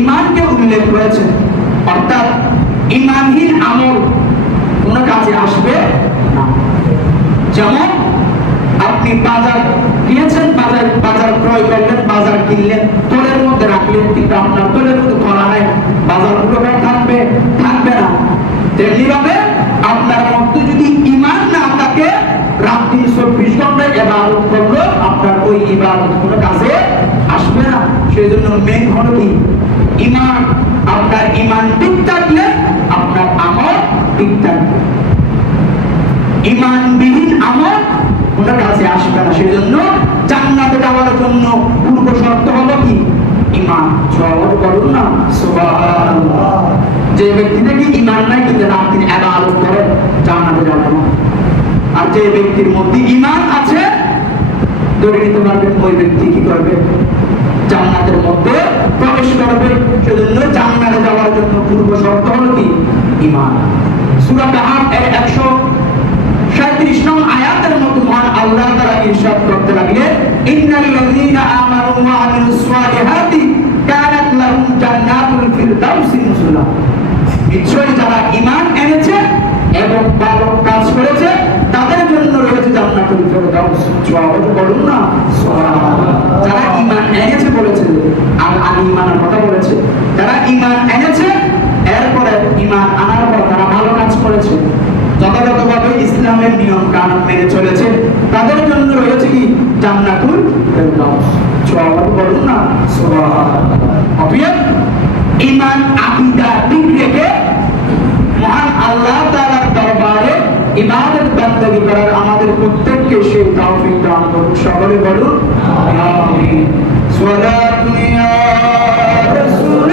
ঈমানকে উল্লেখ করেছেন, অর্থাৎ ঈমানহীন আমল কোনো কাজে আসবে না। যেমন আপনি বাজার গিয়েছেন, বাজার ক্রয় করলেন, বাজার কিনলেন, তোলের মধ্যে রাখলেন, কিন্তু আপনার তোলের মধ্যে ধরা নাই, বাজার পুরোটাই থাকবে না। তেমনি ভাবে আপনার মধ্যে যদি ঈমান না থাকে, রাত্রি 24 ঘন্টা ইবাদত করলে আপনার ওই ইবাদত কোনো কাজে আসবে না। সেই জন্য মেন হলো কি ঈমান। আপনার ঈমান ঠিক থাকলে আপনার আমল ঠিক থাকবে। ঈমানবিহীন আমল কোনো কাজে আসবে না। সেই জন্য জান্নাতে যাওয়ার জন্য পূর্ব শর্ত হলো কি ঈমান। জোর করুন না সুবহানাল্লাহ। যে ব্যক্তি থেকে ঈমান নাই কিন্তু রাত্রি ইবাদত করে জান্নাতে যাবে না। আর যে ব্যক্তির মধ্যে ঈমান আছে ধরে নিতে পারবেন ওই ব্যক্তি কি করবে, জান্নাতের মধ্যে প্রবেশ করবে। সেজন্য জান্নাতে যাওয়ার জন্য পূর্ব শর্ত হলো কি ঈমান। সূরা কাহফ এর 137 নং আয়াতের মধ্যে মহান আল্লাহ তাআলা ইরশাদ করতে লাগলেন, ইন্নাল্লাযীনা আমানু ওয়া আমিলুস সালিহাতি কানাত লাহুম জান্নাতুল ফিরদাউসি নুজুলা। নিশ্চয়ই যারা ঈমান এনেছে এবং ভালো কাজ করেছে তাদের জন্য রয়েছে জান্নাতুল ফিরদাউস। জোরে বলুন না সুবহানাল্লাহ। যারা ঈমান এনেছে বলেছে, আর ঈমানের কথা বলেছে, যারা ঈমান এনেছে এরপরে ঈমান আনার পর তারা ভালো কাজ করেছে, যথাযথভাবে ইসলামের নিয়ম কানুন মেনে চলেছে, তাদের জন্য রয়েছে কি জান্নাতুল ফিরদাউস। জোরে বলুন না সুবহানাল্লাহ। অতএব ঈমান আকীদা ঠিক রেখে মহান আল্লাহ তাআলার দরবারে ইবাদত বندگی করার আমাদের প্রত্যেককে সেই তৌফিক দান করুন। সকলে বলুন আমিন। সালাতু ইয়া রাসূল